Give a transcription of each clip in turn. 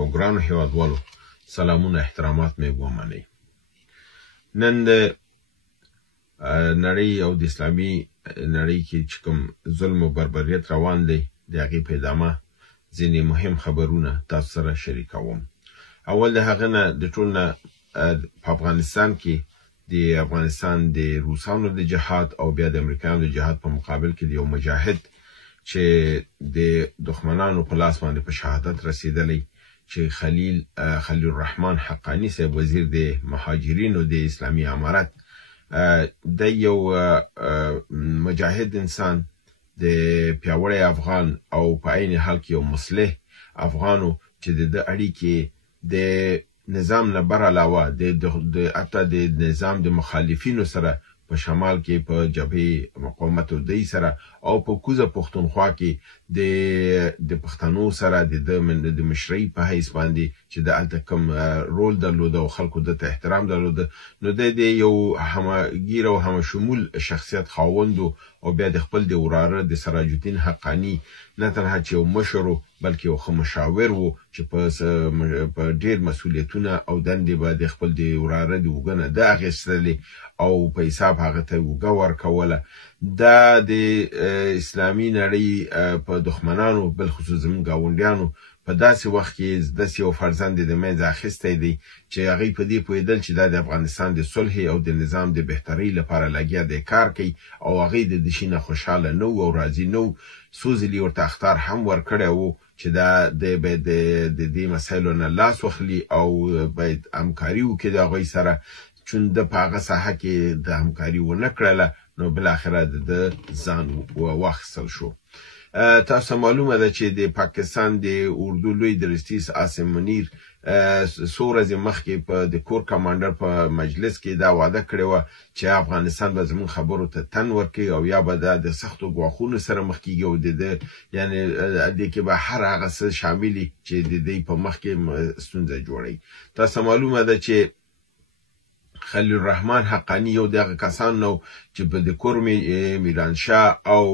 اوریدونکو ګرانو هیوادوالو سلامونه احترامات مې ومنئ. نن د نړۍ او د اسلامي نړۍ کې چې کوم ظلم او بربریت روان دی د هغې په ادامه ځینې مهم خبرونه تاسو سره شریکوم. اول د هغه نه د ټول نه په افغانستان کې د افغانستان د روسانو د جهاد او بیا د امریکایانو د جهاد په مقابل کې د یو مجاهد چې د دښمنانو په لاس باندې په شهادت رسیدلی چې خلیل الرحمن حقانی صاحب وزیر د مهاجرینو د اسلامي امارت د یو مجاهد انسان د پیاوړی افغان او په عین حال کې یو مصلح افغانو چې د اړیکې د نظام نه بر علاوه د حتی د نظام د مخالفینو سره په شمال کې په جبهه مقاومت دوی سره او په کوزه پښتونخوا کې د پښتنو سره د مشرۍ په حیث باندې چې د الته کوم رول درلود او خلکو د احترام درلود، نو د یو همگیر او همشمول شخصیت خاوند او بیا د خپل د وراره د سراج الدین حقانی نه تنها چې یو مشر بلکې یو ښه مشاور و چې په ډېر مسؤلیتونه او دندې به د خپل د وراره د وګنه د اخیستلې او په حساب هغه ته وګه ورکوله. دا د اسلامي نړۍ په دښمنانو بالخصوص زموږ ګاونډیانو په داسې وخت کې داسې یو فرزند د منځه اخیستی دی چې هغوی په دې پوهېدل چې دا د افغانستان د صلح او د نظام د بهترۍ لپاره لګیا دی کار کوي او هغوی د دشي نه خوشحاله نه او راضي نه و. څو ځلې ورته اخطار هم ورکړی و چې دا د دې مسایلو نه لاس واخلي او باید همکاري وکړي د هغوی سره، چون د په هغه ساحه کې د همکاري ونه کړله نو بالاخره د ځان واخیستل شو. تاسو معلومه ده چې د پاکستان د اردو لوی درستیز عاصم منیر څو ورځې مخکې د کور کمانډر په مجلس کې دا وعده کړې وه چې افغانستان به زموږ خبرو ته تن ورکوي او یا به دا د سختو ګواښونو سره مخ کېږي او یعنې دې کې به هر هغه څه شاملي چې د دې په مخ کې ستونزه جوړوي. تاسو معلومه ده چې خلیل الرحمن حقانی یو دغه کسان نو چې په د کور میرانشاه او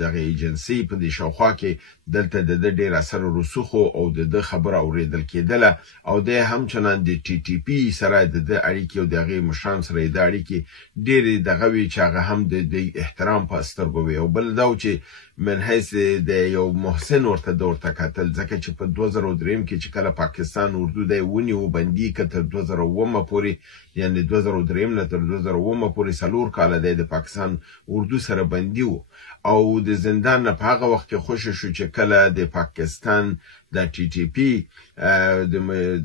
دغه ایجنسی په دې شاوخوا کې دلته د ډېر اثر رسوخ او د خبره اوریدل کېدله او د همچنان د ټي ټي پی سره د اړیکې او دغه مشران سره د اړیکې ډېرې دغه وی چې هغه هم د احترام په سترګو وي او بل دا چې من حیث د یو محسن ورته کتل ځکه چې په 2003 کې چې کله پاکستان اردو دی ونیو بندي که تر 2009 پورې یعنی 2003 نه تر 2009 پورې 4 کاله د پاکستان اردو سره بندي و او د زندان نه په هغه وخت کې خوشی شو چې کله د پاکستان د ټي ټي پی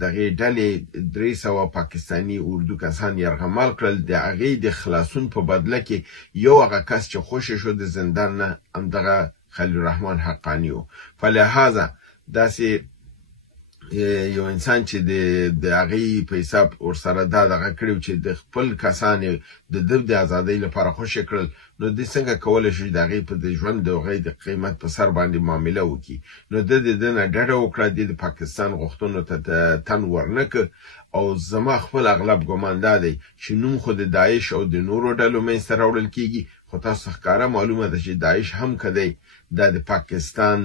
دغه ډلې 300 پاکستانی اردو کسان یرغمال کړل د هغې د خلاصون په بدله کې یو هغه کس چې خوشی شو د زندان نه همدغه خلیل الرحمن حقانی و. فلهذا داسې یو انسان چې د هغې په حساب ورسره دغه کړي چې د خپل کسان د ازادۍ لپاره خوشی کړل، نو د څنګه کولی شي د هغې په ژوند د هغې د قیمت په سر باندې معامله وکړي. نو د نه ډډه وکړه د پاکستان غوښتنو ته تن ورنه کړ او زما خپل اغلب ګمان دا دی چې نوم خو د داعش او د نورو ډلو منځته راوړل کېږي، خو تاسو ښکاره معلومه ده چې داعش هم که دی دا د پاکستان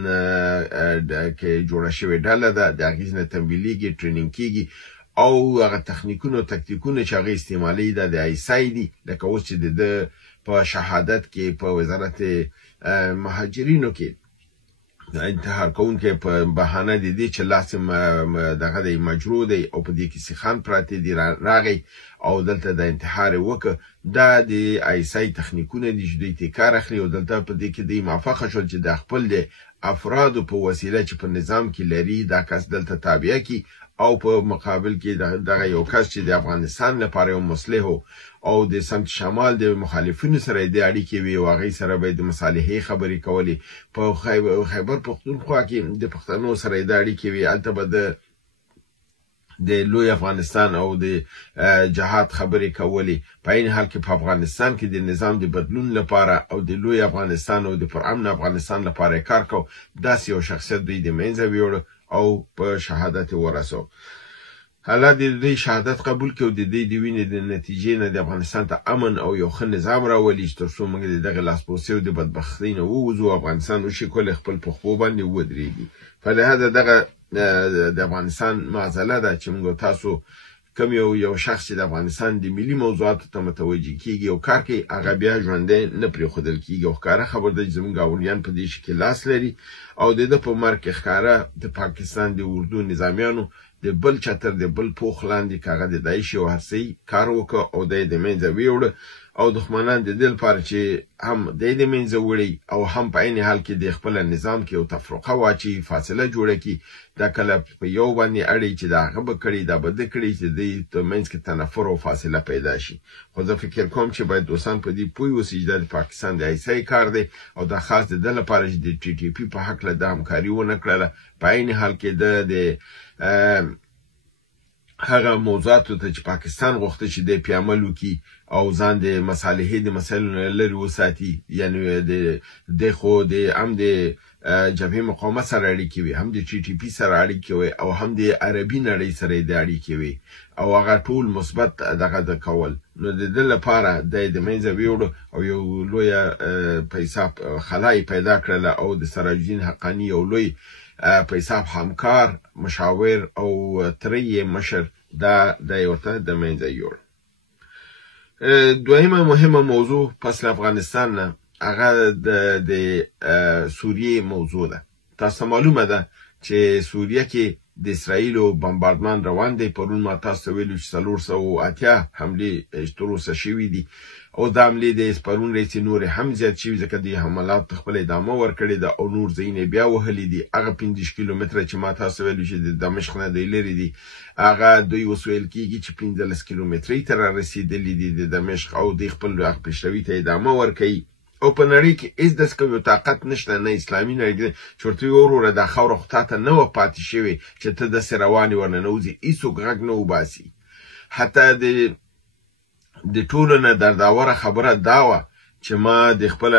کې جوړه شوې ډله ده، د هغې نه تمویلېږي، ټرینینګ کېږي او هغه تخنیکونه او تکتیکونه چې هغه استعمالوي دا د آیسای دي، لکه اوس چې د په شهادت کې په وزارت مهاجرینو کې انتحار کوونکی په بهانه د دې چې لاس دغه دی مجروح دی او په دې کې سیخان پراته دي راغی او دلته د انتحار وکړه. دا د آیسای تخنیکونه دي چې دوی ته کار اخلي او دلته په دې کې دوی موفقه شول چې د خپل د افرادو په وسیله چې په نظام کې لري دا کس دلته تابعه کړي او په مقابل کې دغه یو کس چې د افغانستان لپاره یو مصلح او د سمت شمال د مخالفینو سره د اړیکې وي او هغې سره به د مصالحې خبرې کولې. په خیبر پښتونخوا کې د پښتنو سره د اړیکې وي، هلته به د لوی افغانستان او د جهاد خبرې کولې. په عین حال کې په افغانستان کې د نظام د بدلون لپاره او د لوی افغانستان او د پرامن افغانستان لپاره کار کو. داسې یو شخصیت دوی د منځه ویوړ او په شهادت ورسو. الله دې د شهادت قبول کړي او د دې د وینې د نتیجې نه د افغانستان ته امن او یو ښه نظام راولي چې تر څو موږ د دغه لاسپوڅۍ او د بدبختۍ نه ووځو، افغانستان وشي کولی خپل په خپلو باندې ودرېږي. فلهذا دغه د افغانستان معضله ده چې موږ تاسو کوم یو شخص چې د افغانستان د ملي موضوعاتو ته متوجه کیږي او کار کوي هغه بیا ژوندی نه پرېښودل کیږي او ښکاره خبر ده چې زموږ ګاونډیان په دې شکل لاس لري او د ده په مرګ کې ښکاره د پاکستان د اردو نظامیانو د بل چتر د بل پوخ لاندې کاغه د داعش او هرڅه کار وکړ او د منځه ویوړ او دښمنان د دې لپاره چې هم د منځه وړي او هم په عین حال کې د خپل نظام کې او تفرقه واچي فاصله جوړه کی دا کله په یو باندې اړي چې دا غو کړي دا بد کړي چې د منځ کې تنفر او فاصله پیدا شي خو زه فکر کوم چې باید دوستان په دې پوي وسي د پاکستان د ایسای کار دی او د خاص د لپاره چې د ټي ټي پی په حق له د همکاري ونه کړله په عین حال کې د هغه موضوعاتو ته چې پاکستان غوښته چې د پیاملو کی او ځان د مصالحې د مسایلو لري وساتي یعنی د خو د هم د جبهه مقاومت سره اړیکې وي هم د ټي ټي پی سره اړیکې وي او هم د عربي نړۍ سره د اړیکې وي او هغه ټول مثبت دغه د کول نو د دې لپاره د منځه ویوړ او یو لوی پیسې خلای پیدا کړل او د سراج الدین حقانی او لوی پیسې همکار مشاور او تری مشر دا ورته د منځه یوړ دویمه مهمه موضوع پس افغانستان نه هغه د سوریه موضوع ده تاسو معلومه ده چې سوریه کې د اسرایل بمباردمان روان دی پرون ما تاسو ویلو چې 480 حمله اشتروسه شوې دي او د حمله د اسپرون رئیس نور هم زیات شوی ځکه د حملات خپل ادامه ورکړي ده او نور زینې بیا وهلې دي هغه 15 کیلومتره چې ما تاسو ویلو چې د دمشق نه دی لري دي هغه دوی وسویل کیږي چې 15 کیلومتري تر رسیدلې دي د دمشق او د خپل حق پېښوي ته ادامه ورکړي او په نړۍ کې هیڅ داسې کوم طاقت نشته نه اسلامي نړۍ چې ورته وروره د خاوره خطا ته نه و پاتې شوی چې ته د رواني ورننوځي هیڅوک غږ نه وباسي حتی د ټولو نه درداوره خبره دا وه چې ما د خپل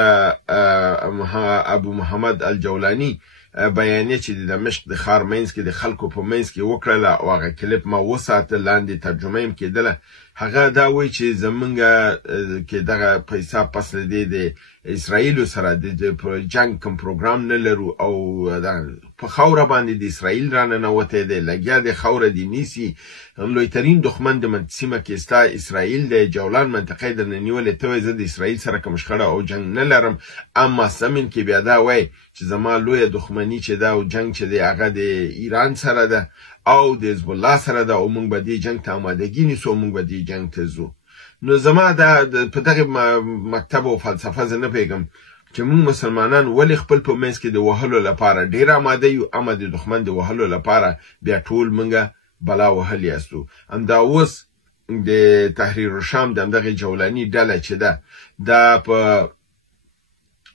ابو محمد الجولاني بیانیه چې د دمشق د ښار منځ کې د خلکو په منځ کې وکړله او هغه کلیپ ما وساته لاندې ترجمه یې کېدله هغه دا وایي چې زمونږ کې دغه پیسې پس له د اسرائیل سره د جنگ کوم پروګرام نه لرو او په خاوره باندې د اسرائیل راننوتی دی لګیا د خاوره دی نیسي لویترین دښمن د منسیمه کې ستا اسرائیل د جولان منطقې د نیولې ته زه د اسرائیل سره کوم شخړه او جنگ نه لرم اما سمن کې بیا دا وایي چې زما لویه دښمني چې دا او جنگ چې دی هغه د ایران سره ده او د حزب الله سره ده او موږ به دې جنگ ته آمادګي نیسو موږ به دې جنگ ته ځو نو زما دا په دغه مکتب او فلسفه زه نه پیږم چې موږ مسلمانان ولې خپل په منځ کې د وهلو لپاره ډیر آماده یو اما د دښمن د وهلو لپاره بیا ټول موږ بلا وهل یاستو همدا اوس د تحریر الشام دغه جولاني ډله چې ده دا په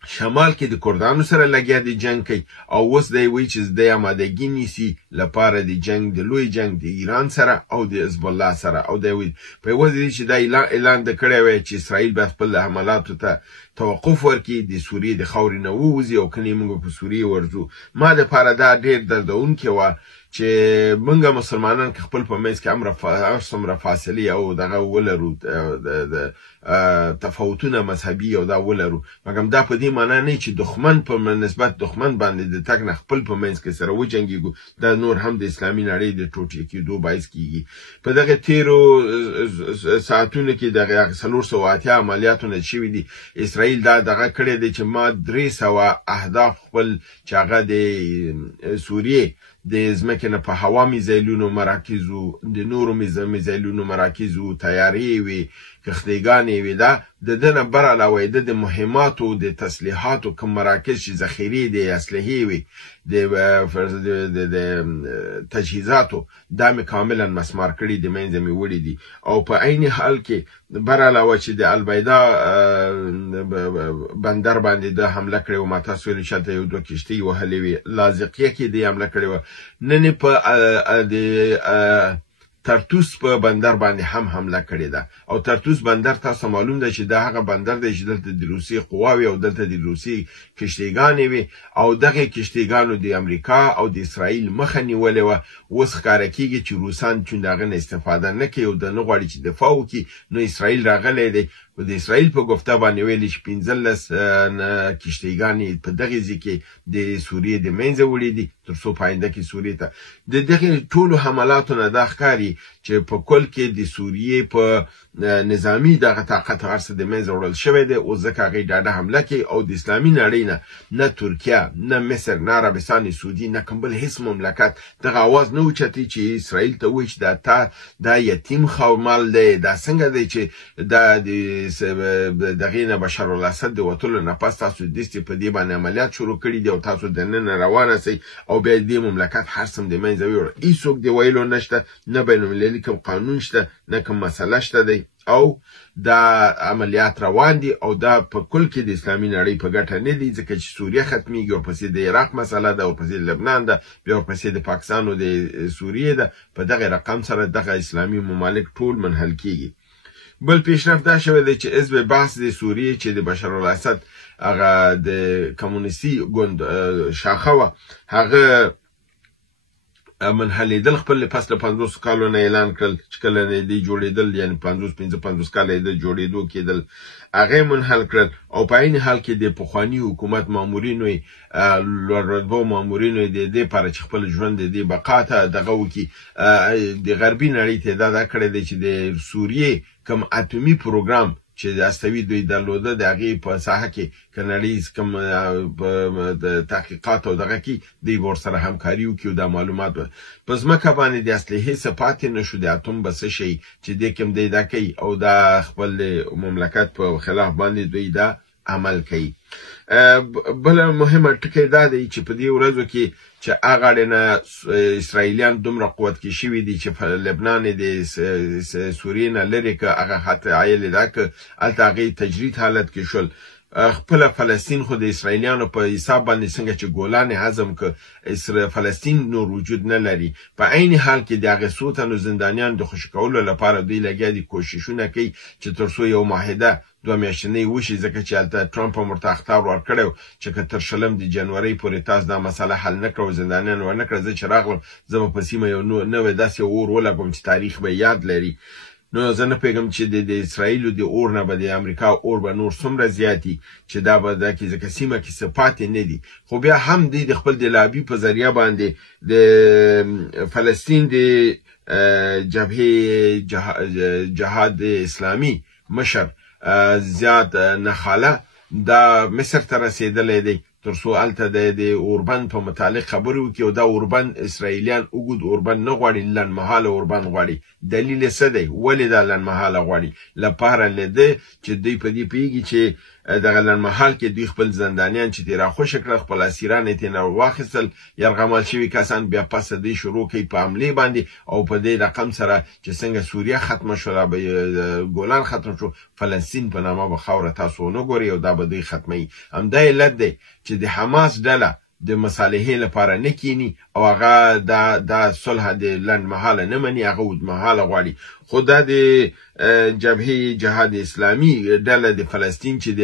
شمال کې د کردانو سره لګیا دي جنگ کوي او اوس دی وی چې د آمادګي نیسي لپاره د جنگ د لوی جنگ د ایران سره او د حزب الله سره او دی وی په وځي چې دا اعلان د کړی وی چې اسرائیل به خپل حملاتو ته توقف ورکړي د سوریې د خاورې نه ووځي او کني موږ په سوریې ورځو ما د پاره دا ډیر دردونکې وه چې موږ مسلمانان خپل په منځ کې امر فاصله او دغه ولرو د تفاوتونه مذهبي او دا ولرو مګر دا په دې معنی نه چې دښمن په نسبت دښمن باندې د تک نه خپل په منځ کې سره وجنګيږي دا نور هم د اسلامي نړۍ د ټوټې کېدو باعث کیږي په دغه تیرو ساعتونو کې دغه 380 عملیاتونه شوي دي اسرائیل دا دغه کړی دی چې ما 300 اهداف خپل چې هغه د سوریې د ځمکې نه په هوا میزایلونو مراکزو د نورو میزایلونو مراکزو تیارې وي کښتیګانې وي دا د دنه بر علاوه د مهماتو د تسلیحاتو کوم مراکز چې ذخیرې د اسلحې وي د تجهیزاتو دا مې کاملا مسمار کړي د منځه مې وړي دي او په عین حال کې بر علاوه چې د البیدا بندر باندې د حمله کړې و ما تاسو ویل چې یو دوه کشتۍ وهلې وي لاذقیه کې د حمله کړې و نن په د ترتوس په بندر باندې هم حمله کړې ده او ترتوس بندر تاسو معلوم ده چې دا هغه بندر دی چې دلته د روسي قواوي او دلته د روسي کشتیګانې وي او دغه کشتیګانو د امریکا او د اسرائیل مخه نیولې وه اوس ښکاره کیږي چې روسان چون دغه نه استفاده نه کوي او د نه غواړي چې دفاع وکړي نو اسرائیل راغلی دی و د اسرائیل په گفته باندې ویل چې 15 کشتیګانې په دغه ځای کې د سوریې د منځه وړي دي تر څو پاینده کې سوریې ته د دغه ټولو حملاتو نه دا ښکاري چې په کل کې د سوریې په نظامی دغه طاقت هرڅه د منځه وړل شوی دی او ځکه هغې ډاډه حمله کوي او د اسلامي نړۍ نه ترکیه نه مصر نه عربستان سعودي نه کوم بل هیڅ مملکت دغه اواز نه اوچتي چې اسرائیل ته وایي چې دا یتیم مال دی دا څنګه دی چې دغې نه بشار الاسد د وتلو نه پس تاسو دستې په دې باندې عملیات شروع کړي دي او تاسو دننه روانه سئ او بیا دې مملکت هر څه د منځه ویوړه هیڅوک د ویلو نشته نه بینالمللي کوم قانون شته نه کوم مسله شته دی او دا عملیات روان دي او دا په کل کې د اسلامي نړۍ په ګټه نه دي ځکه چې سوریه ختمیږي او پسې د عراق مسله ده او پسې د لبنان ده بیا پسې د پاکستان او د سوریې ده په دغه رقم سره دغه اسلامي ممالک ټول منحل کیږي بل پیشرفت دا شوی دی چې حزب بحث د سوریې چې د بشار الاسد هغه د کمونیستي ګوند شاخه وه هغه منحلیدل خپل پس له 50 کالو نه اعلان کړل چې کله نه دی جوړېدل یعنی 55 کاله د جوړېدو کېدل هغه منحل کړل او په عین حال کې د پخوانی حکومت مامورینو لوړ رتبه مامورینو د دې لپاره چې خپل ژوند د بقا ته دغه وکړي د غربي نړۍ ته دا کړی دی چې د سوریې کوم اتومي پروګرام چې د استوي دوی درلوده د هغې په ساحه کې که نړۍ کوم د تحقیقات او دغه کې دوی ورسره همکاري وکړي او دا معلومات په ځمکه باندې د اصلحې څه پاتې نه شو د اتوم به څه شی چې دې کوم دی دا کوي او دا خپل مملکت په خلاف باندې دوی دا عمل کوي بله مهمه ټکی دا دی چې په دې ورځو کې چې هغه اړینه اسرائیلیان دومره قوت کې شوي دي چې لبنان د سوریې نه لرې که هغه حتی عایل ده که هلته هغې تجرید حالت کې شول خپل فلسطین خو د اسرائیلیانو په حساب باندې څنګه چې ګولان هضم که فلسطین نور وجود نه لري په عین حال کې د هغې څو تنو زندانیان د خوشي کولو لپاره دوی لګیا دي کوششونه کوي چې تر څو یو معاهده 2 میاشتنۍ وشي ځکه چې هلته ټرمپ هم ورته اخطار ورکړی و چې که تر 20 د جنورۍ پورې تاسو دا مسله حل نه کړه او زندانیان ونه کړه زه چې راغلم زه به په سیمه یو نوی داسې اور ولګوم چې تاریخ به یاد لري نو زه نه پوهېږم چې د اسرائیلو د اور نه به د امریکا اور به نور څومره زیاتي چې دا به دا کې ځکه سیمه کې څه پاتې نه دي خو بیا هم دوی د خپل د لابي په ذریعه باندې د فلسطین د جبهې جهاد اسلامي مشر زیاد نخاله دا مصر ته رسېدلی دی تر څو هلته د اوربند په متعلق خبرې وکړي او دا اوربند اسرائیلیان اوږد اوربند نه غواړي لنډمهاله اوربند غواړي دلیل یې څه دی ولې دا لنډمهاله غواړي لپاره له ده چې دوی په دې پوهېږي چې دغه لنډمهال کې دوی خپل زندانیان چې دې راخوشه کړل خپل اسیران یې ترېنه واخیستل یرغمال شوي کسان بیا پسه دوی شروع کوي په حملې باندې او په دې رقم سره چې څنګه سوریه ختمه شوه ګولان ختم شو فلسطین په نامه به خاوره تاسو ونه ګورئ او دا به دوی ختموي همدا علت دی چې د حماس ډله د مصالحې لپاره نه کینی او هغه دا صلح د لنډمهاله نه مني هغه اوږدمهاله غواړي خو دا د جبهې جهاد اسلامي ډله د فلسطین چې د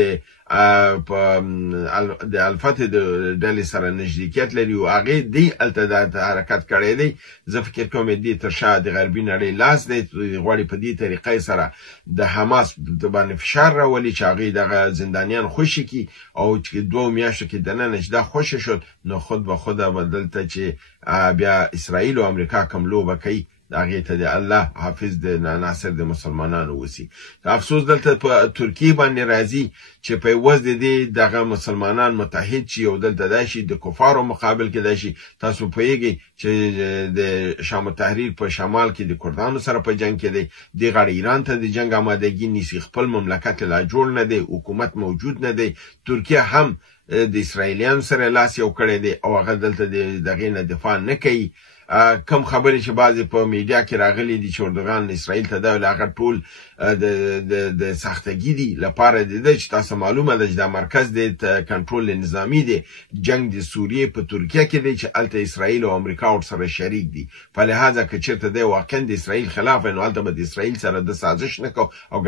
الفتح د ډلې سره نږدېکیت لري او هغې دی هلته دا حرکت کړی دی زه فکر کوم دې تر شا د غربي نړۍ لاس دی غواړي په دې طریقې سره د حماس باندې فشار راولي چې هغې دغه زندانیان خوشي کړي او چې 2 میاشتو کې دننه چې دا خوشي شد نو خود به خوده به دلته چې بیا اسرائیل او امریکا کوم لوبه کوي هغې ته د الله حافظ د ناصر د مسلمانانو اوسي افسوس دلته په ترکیې باندې راځي چې په عوض د دې دغه مسلمانان متحد شي او دلته دا شي د کفارو مقابل کې دا شي تاسو پوهېږئ چې د شام التحریر په شمال کې د کردانو سره په جنګ کې دی دې غاړه ایران ته د جنګ آمادګي نیسي خپل مملکت لا جوړ نه دی حکومت موجود نه دی ترکیه هم د اسرائیلیانو سره لاس یو کړی دی او هغه دلته د دغې نه دفاع نه کوي کم خبرې چې بعضې په میډیا کې راغلي دي چې اردوغان اسرائیل ته دا هغه ټول د سختګي دي لپاره د ده چې تاسو معلومه ده چې دا مرکز د کنټرول نظامي دی جنگ د سوریې په ترکیه کې دی چې هلته اسرائیل او امریکا ورسره شریک دي په لحاظه که چېرته دی واقعا د اسرائیل خلاف نو هلته به د اسرائیل سره د سازش نه کو او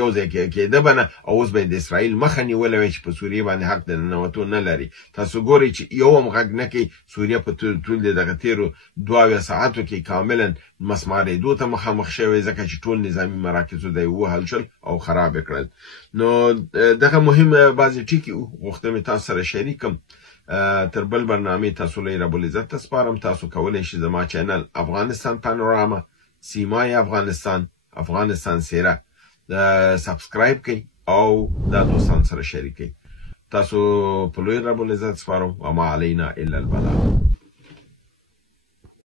یو ځای کېده به نه او اوس به د اسرائیل مخه نیولی وی چې په سوریې باندې حق دننه ننوتو نه لري. تاسو ګورئ چې یو هم غږ نه کوي. سوریه په ټول دغه تیرو 2 ساعتو کې کاملا مسمارېدو ته مخامخ شوی، ځکه چې ټول نظامي مراکزو دی ووهل شول او خراب یې کړل. نو دغه مهم بعضې ټکي غوښتم مې تاسو سره شریکم. تر بل برنامې تاسو له رب العزت ته سپارم. تاسو کولی شئ زما چینل افغانستان پانوراما، سیمای افغانستان سیره سبسکرایب کړئ او دا دوستان سره شریک کړئ. تاسو په لوی رب العزت سپارم. وما علینا الا البلاغ.